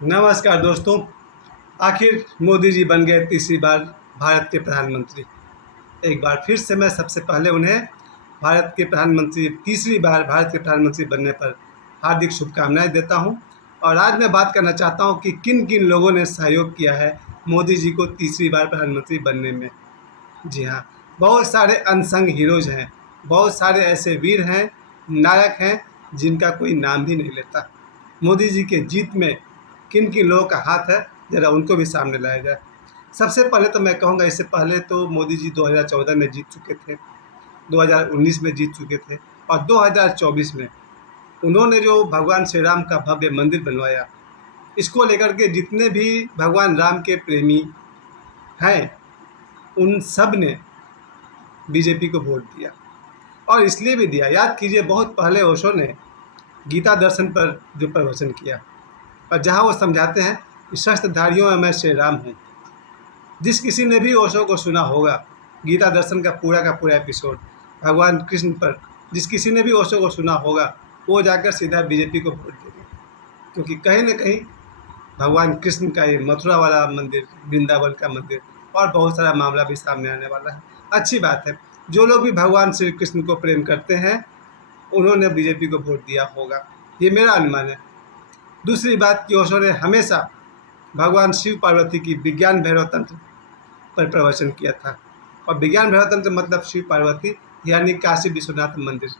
नमस्कार दोस्तों। आखिर मोदी जी बन गए तीसरी बार भारत के प्रधानमंत्री। एक बार फिर से मैं सबसे पहले उन्हें भारत के प्रधानमंत्री तीसरी बार भारत के प्रधानमंत्री बनने पर हार्दिक शुभकामनाएं देता हूं। और आज मैं बात करना चाहता हूं कि किन किन लोगों ने सहयोग किया है मोदी जी को तीसरी बार प्रधानमंत्री बनने में। जी हाँ, बहुत सारे अनसंग हीरोज हैं, बहुत सारे ऐसे वीर हैं, नायक हैं जिनका कोई नाम भी नहीं लेता। मोदी जी के जीत में किन किन लोगों का हाथ है, ज़रा उनको भी सामने लाया जाए। सबसे पहले तो मैं कहूँगा, इससे पहले तो मोदी जी 2014 में जीत चुके थे, 2019 में जीत चुके थे और 2024 में उन्होंने जो भगवान श्री राम का भव्य मंदिर बनवाया, इसको लेकर के जितने भी भगवान राम के प्रेमी हैं उन सब ने बीजेपी को वोट दिया। और इसलिए भी दिया, याद कीजिए, बहुत पहले ओशो ने गीता दर्शन पर जो प्रवचन किया और जहाँ वो समझाते हैं कि शस्त्रधारियों में मैं श्री राम हूँ। जिस किसी ने भी ओशो को सुना होगा, गीता दर्शन का पूरा एपिसोड भगवान कृष्ण पर, जिस किसी ने भी ओशो को सुना होगा वो जाकर सीधा बीजेपी को वोट देगा। क्योंकि कहीं ना कहीं भगवान कृष्ण का ये मथुरा वाला मंदिर, वृंदावन का मंदिर और बहुत सारा मामला भी सामने आने वाला है। अच्छी बात है, जो लोग भी भगवान श्री कृष्ण को प्रेम करते हैं उन्होंने बीजेपी को वोट दिया होगा, ये मेरा अनुमान है। दूसरी बात कि ओशो ने हमेशा भगवान शिव पार्वती की विज्ञान भैरव तंत्र पर प्रवचन किया था। और विज्ञान भैरव तंत्र मतलब शिव पार्वती यानी काशी विश्वनाथ मंदिर।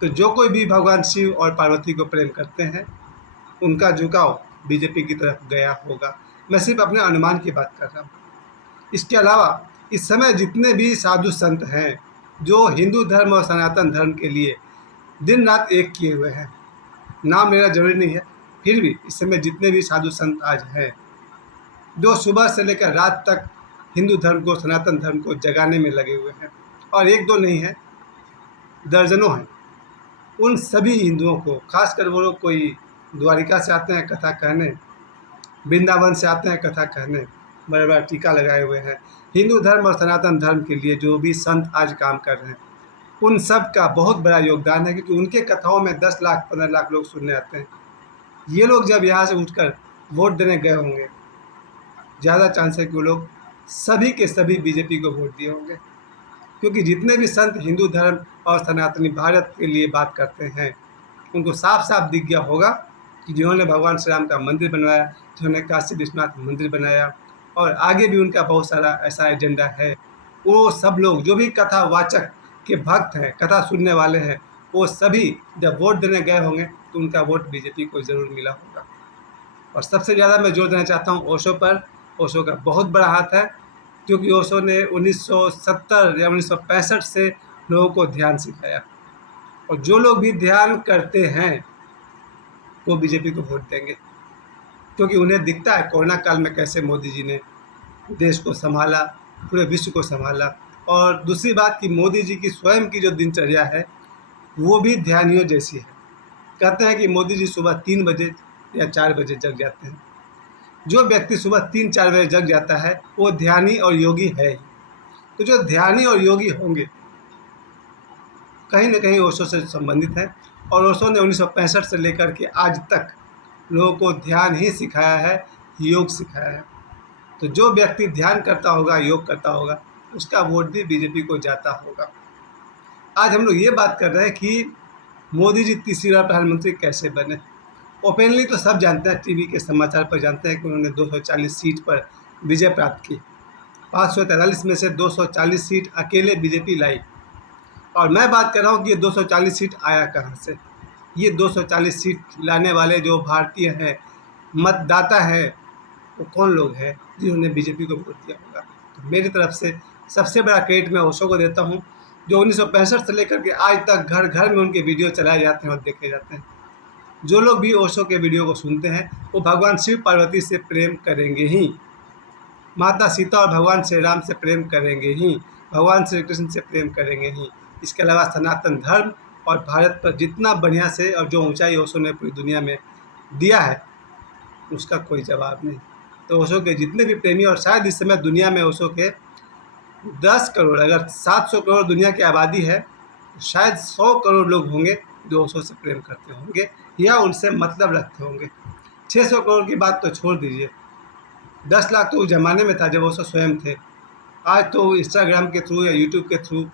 तो जो कोई भी भगवान शिव और पार्वती को प्रेम करते हैं उनका झुकाव बीजेपी की तरफ गया होगा। मैं सिर्फ अपने अनुमान की बात कर रहा हूँ। इसके अलावा इस समय जितने भी साधु संत हैं जो हिंदू धर्म और सनातन धर्म के लिए दिन रात एक किए हुए हैं, नाम लेना जरूरी नहीं है, फिर भी इस समय जितने भी साधु संत आज हैं जो सुबह से लेकर रात तक हिंदू धर्म को, सनातन धर्म को जगाने में लगे हुए हैं, और एक दो नहीं है, दर्जनों हैं, उन सभी हिंदुओं को, खासकर वो लोग कोई द्वारिका से आते हैं कथा कहने, वृंदावन से आते हैं कथा कहने, बड़ा बड़ा टीका लगाए हुए हैं, हिंदू धर्म और सनातन धर्म के लिए जो भी संत आज काम कर रहे हैं उन सब का बहुत बड़ा योगदान है। क्योंकि उनके कथाओं में 10 लाख 15 लाख लोग सुनने आते हैं। ये लोग जब यहाँ से उठकर वोट देने गए होंगे, ज़्यादा चांस है कि वो लोग सभी के सभी बीजेपी को वोट दिए होंगे। क्योंकि जितने भी संत हिंदू धर्म और सनातनी भारत के लिए बात करते हैं उनको साफ साफ दिख गया होगा कि जिन्होंने भगवान श्री राम का मंदिर बनवाया, जिन्होंने काशी विश्वनाथ मंदिर बनाया और आगे भी उनका बहुत सारा ऐसा एजेंडा है, वो सब लोग जो भी कथावाचक के भक्त हैं, कथा सुनने वाले हैं, वो सभी जब वोट देने गए होंगे तो उनका वोट बीजेपी को ज़रूर मिला होगा। और सबसे ज़्यादा मैं जोर देना चाहता हूँ ओशो पर। ओशो का बहुत बड़ा हाथ है, क्योंकि ओशो ने 1970 या 1965 से लोगों को ध्यान सिखाया। और जो लोग भी ध्यान करते हैं वो बीजेपी को वोट देंगे, क्योंकि उन्हें दिखता है कोरोना काल में कैसे मोदी जी ने देश को संभाला, पूरे विश्व को संभाला। और दूसरी बात कि मोदी जी की स्वयं की जो दिनचर्या है वो भी ध्यानियों जैसी है। कहते हैं कि मोदी जी सुबह 3 बजे या 4 बजे जग जाते हैं। जो व्यक्ति सुबह 3-4 बजे जग जाता है वो ध्यानी और योगी है ही। तो जो ध्यानी और योगी होंगे कहीं ना कहीं ओशो से संबंधित है। और ओशो ने 1965 से लेकर के आज तक लोगों को ध्यान ही सिखाया है, योग सिखाया है। तो जो व्यक्ति ध्यान करता होगा, योग करता होगा, उसका वोट भी बीजेपी को जाता होगा। आज हम लोग ये बात कर रहे हैं कि मोदी जी तीसरी बार प्रधानमंत्री कैसे बने। ओपनली तो सब जानते हैं, टीवी के समाचार पर जानते हैं कि उन्होंने 240 सीट पर विजय प्राप्त की। 543 में से 240 सीट अकेले बीजेपी लाई। और मैं बात कर रहा हूँ कि ये 240 सीट आया कहाँ से। ये 240 सीट लाने वाले जो भारतीय हैं, मतदाता हैं, वो कौन लोग हैं जिन्होंने बीजेपी को वोट दिया होगा। तो मेरी तरफ से सबसे बड़ा क्रेडिट मैं ओशो को देता हूँ, जो 1965 से लेकर के आज तक घर घर में उनके वीडियो चलाए जाते हैं और देखे जाते हैं। जो लोग भी ओशो के वीडियो को सुनते हैं वो भगवान शिव पार्वती से प्रेम करेंगे ही, माता सीता और भगवान श्री राम से प्रेम करेंगे ही, भगवान श्री कृष्ण से प्रेम करेंगे ही। इसके अलावा सनातन धर्म और भारत पर जितना बढ़िया से और जो ऊंचाई ओशो ने पूरी दुनिया में दिया है उसका कोई जवाब नहीं। तो ओशो के जितने भी प्रेमी, और शायद इस समय दुनिया में ओशो के 10 करोड़, अगर 700 करोड़ दुनिया की आबादी है तो शायद 100 करोड़ लोग होंगे जो ओशो से प्रेम करते होंगे या उनसे मतलब रखते होंगे। 600 करोड़ की बात तो छोड़ दीजिए, 10 लाख तो उस ज़माने में था जब ओशो स्वयं थे। आज तो इंस्टाग्राम के थ्रू या यूट्यूब के थ्रू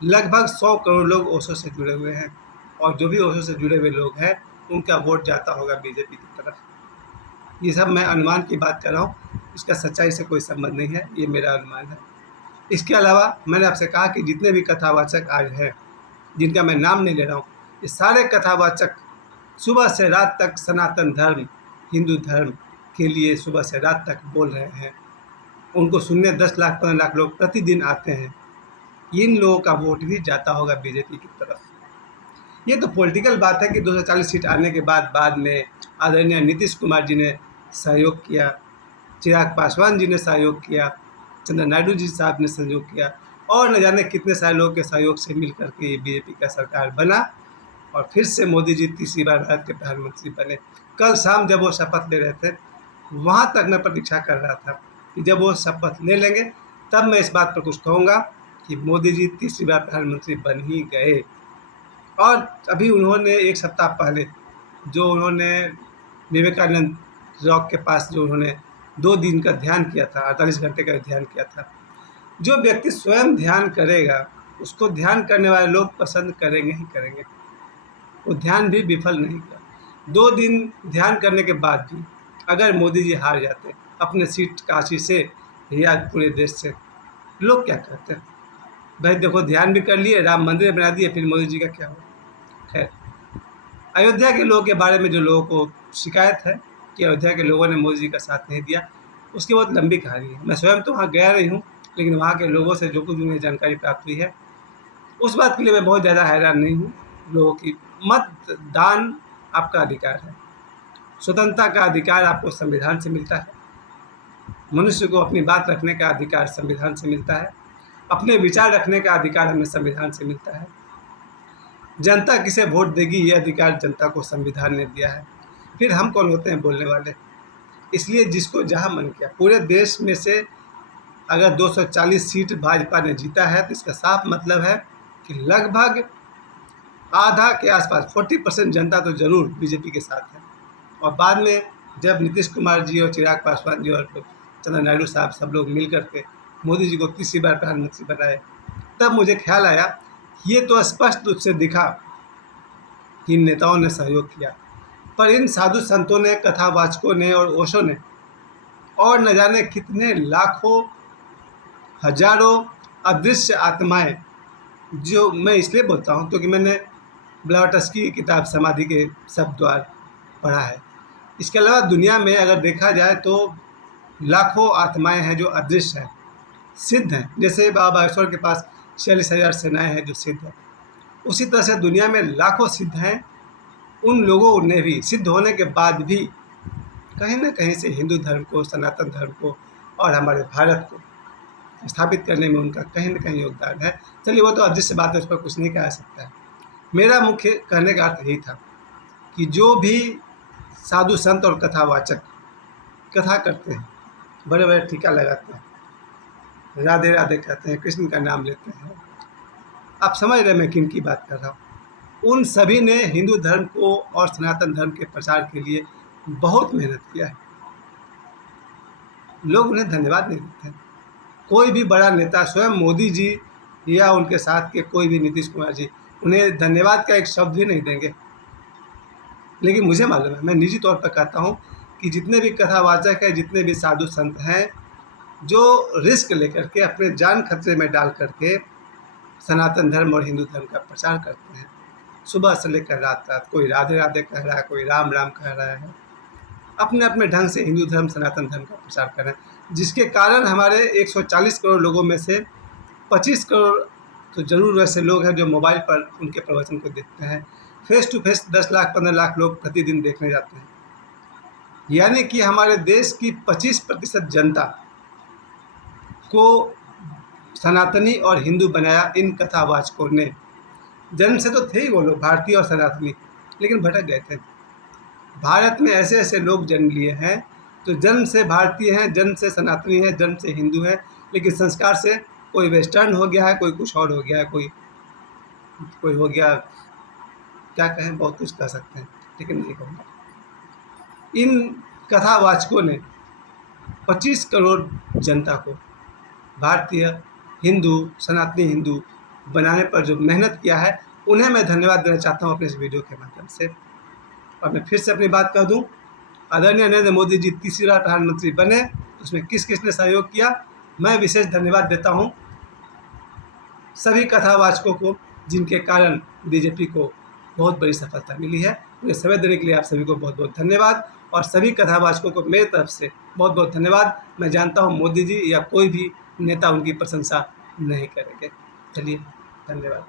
लगभग 100 करोड़ लोग ओशो से जुड़े हुए हैं, और जो भी ओशो से जुड़े हुए लोग हैं उनका वोट जाता होगा बीजेपी की तरफ। ये सब मैं अनुमान की बात कर रहा हूँ, इसका सच्चाई से कोई संबंध नहीं है, ये मेरा अनुमान है। इसके अलावा मैंने आपसे कहा कि जितने भी कथावाचक आज हैं, जिनका मैं नाम नहीं ले रहा हूँ, ये सारे कथावाचक सुबह से रात तक सनातन धर्म, हिंदू धर्म के लिए सुबह से रात तक बोल रहे हैं। उनको सुनने 10 लाख 15 लाख लोग प्रतिदिन आते हैं। इन लोगों का वोट भी जाता होगा बीजेपी की तरफ। ये तो पॉलिटिकल बात है कि 240 सीट आने के बाद में आदरणीय नीतीश कुमार जी ने सहयोग किया, चिराग पासवान जी ने सहयोग किया, चंद्र नायडू जी साहब ने सहयोग किया, और न जाने कितने सारे लोगों के सहयोग से मिल करके ये बीजेपी का सरकार बना, और फिर से मोदी जी तीसरी बार भारत के प्रधानमंत्री बने। कल शाम जब वो शपथ ले रहे थे, वहाँ तक मैं प्रतीक्षा कर रहा था कि जब वो शपथ ले लेंगे तब मैं इस बात पर कुछ कहूँगा कि मोदी जी तीसरी बार प्रधानमंत्री बन ही गए। और अभी उन्होंने एक सप्ताह पहले जो उन्होंने विवेकानंद रॉक के पास जो उन्होंने 2 दिन का ध्यान किया था, 48 घंटे का ध्यान किया था, जो व्यक्ति स्वयं ध्यान करेगा उसको ध्यान करने वाले लोग पसंद करेंगे ही करेंगे। वो ध्यान भी विफल नहीं किया। 2 दिन ध्यान करने के बाद भी अगर मोदी जी हार जाते अपने सीट काशी से या पूरे देश से, लोग क्या कहते हैं? भाई देखो, ध्यान भी कर लिए, राम मंदिर बना दिए, फिर मोदी जी का क्या हुआ? खैर, अयोध्या के लोगों के बारे में जो लोगों को शिकायत है कि अयोध्या के लोगों ने मोदी जी का साथ नहीं दिया, उसकी बहुत लंबी कहानी है। मैं स्वयं तो वहाँ गया नहीं हूँ, लेकिन वहाँ के लोगों से जो कुछ मुझे जानकारी प्राप्त हुई है, उस बात के लिए मैं बहुत ज़्यादा हैरान नहीं हूँ। लोगों की मतदान आपका अधिकार है, स्वतंत्रता का अधिकार आपको संविधान से मिलता है, मनुष्य को अपनी बात रखने का अधिकार संविधान से मिलता है, अपने विचार रखने का अधिकार हमें संविधान से मिलता है, जनता किसे वोट देगी ये अधिकार जनता को संविधान ने दिया है। फिर हम कौन होते हैं बोलने वाले? इसलिए जिसको जहाँ मन किया, पूरे देश में से अगर 240 सीट भाजपा ने जीता है तो इसका साफ मतलब है कि लगभग आधा के आसपास 40% जनता तो ज़रूर बीजेपी के साथ है। और बाद में जब नीतीश कुमार जी और चिराग पासवान जी और चंद्र नायडू साहब सब लोग मिल करके मोदी जी को तीसरी बार प्रधानमंत्री बनाए, तब मुझे ख्याल आया ये तो स्पष्ट रूप से दिखा कि इन नेताओं ने सहयोग किया, पर इन साधु संतों ने, कथावाचकों ने और ओशो ने और न जाने कितने लाखों हजारों अदृश्य आत्माएं, जो मैं इसलिए बोलता हूँ क्योंकि मैंने ब्लावटस्की की किताब समाधि के शब्दद्वार पढ़ा है। इसके अलावा दुनिया में अगर देखा जाए तो लाखों आत्माएं हैं जो अदृश्य हैं, सिद्ध हैं। जैसे बाबा ईश्वर के पास 46,000 सेनाएं हैं जो सिद्ध हैं, उसी तरह से दुनिया में लाखों सिद्ध हैं। उन लोगों ने भी सिद्ध होने के बाद भी कहीं ना कहीं से हिंदू धर्म को, सनातन धर्म को और हमारे भारत को स्थापित करने में उनका कहीं ना कहीं योगदान है। चलिए वो तो अदृश्य बात है, उस पर कुछ नहीं कहा सकता है। मेरा मुख्य कहने का अर्थ यही था कि जो भी साधु संत और कथावाचक कथा करते हैं, बड़े बड़े टीका लगाते हैं, राधे राधे कहते हैं, कृष्ण का नाम लेते हैं, आप समझ रहे मैं किन की बात कर रहा हूँ। उन सभी ने हिंदू धर्म को और सनातन धर्म के प्रचार के लिए बहुत मेहनत किया है। लोग उन्हें धन्यवाद नहीं देते हैं। कोई भी बड़ा नेता, स्वयं मोदी जी या उनके साथ के कोई भी नीतीश कुमार जी, उन्हें धन्यवाद का एक शब्द भी नहीं देंगे। लेकिन मुझे मालूम है, मैं निजी तौर पर कहता हूँ कि जितने भी कथावाचक हैं, जितने भी साधु संत हैं जो रिस्क लेकर के अपने जान खतरे में डाल करके सनातन धर्म और हिंदू धर्म का प्रचार करते हैं, सुबह से लेकर रात तक, कोई राधे राधे कह रहा है, कोई राम राम कह रहा है, अपने अपने ढंग से हिंदू धर्म, सनातन धर्म का प्रचार कर रहे हैं, जिसके कारण हमारे 140 करोड़ लोगों में से 25 करोड़ तो ज़रूर वैसे लोग हैं जो मोबाइल पर उनके प्रवचन को देखते हैं। Face to face 10 lakh 15 lakh लोग प्रतिदिन देखने जाते हैं। यानी कि हमारे देश की 25% जनता को सनातनी और हिंदू बनाया इन कथावाचकों ने। जन्म से तो थे ही वो लोग भारतीय और सनातनी, लेकिन भटक गए थे। भारत में ऐसे ऐसे लोग जन्म लिए हैं जो जन्म से भारतीय हैं, जन्म से सनातनी हैं, जन्म से हिंदू हैं, लेकिन संस्कार से कोई वेस्टर्न हो गया है, कोई कुछ और हो गया है, कोई हो गया, क्या कहें, बहुत कुछ कह सकते हैं, लेकिन नहीं कहूँगा। इन कथावाचकों ने 25 करोड़ जनता को भारतीय हिंदू, सनातनी हिंदू बनाने पर जो मेहनत किया है, उन्हें मैं धन्यवाद देना चाहता हूँ अपने इस वीडियो के माध्यम से। और मैं फिर से अपनी बात कह दूँ, आदरणीय नरेंद्र मोदी जी तीसरी बार प्रधानमंत्री बने, तो उसमें किस किस ने सहयोग किया, मैं विशेष धन्यवाद देता हूँ सभी कथावाचकों को, जिनके कारण बीजेपी को बहुत बड़ी सफलता मिली है। उन्हें समय देने के लिए आप सभी को बहुत बहुत धन्यवाद, और सभी कथावाचकों को मेरी तरफ से बहुत बहुत धन्यवाद। मैं जानता हूँ मोदी जी या कोई भी नेता उनकी प्रशंसा नहीं करेंगे। चलिए, धन्यवाद।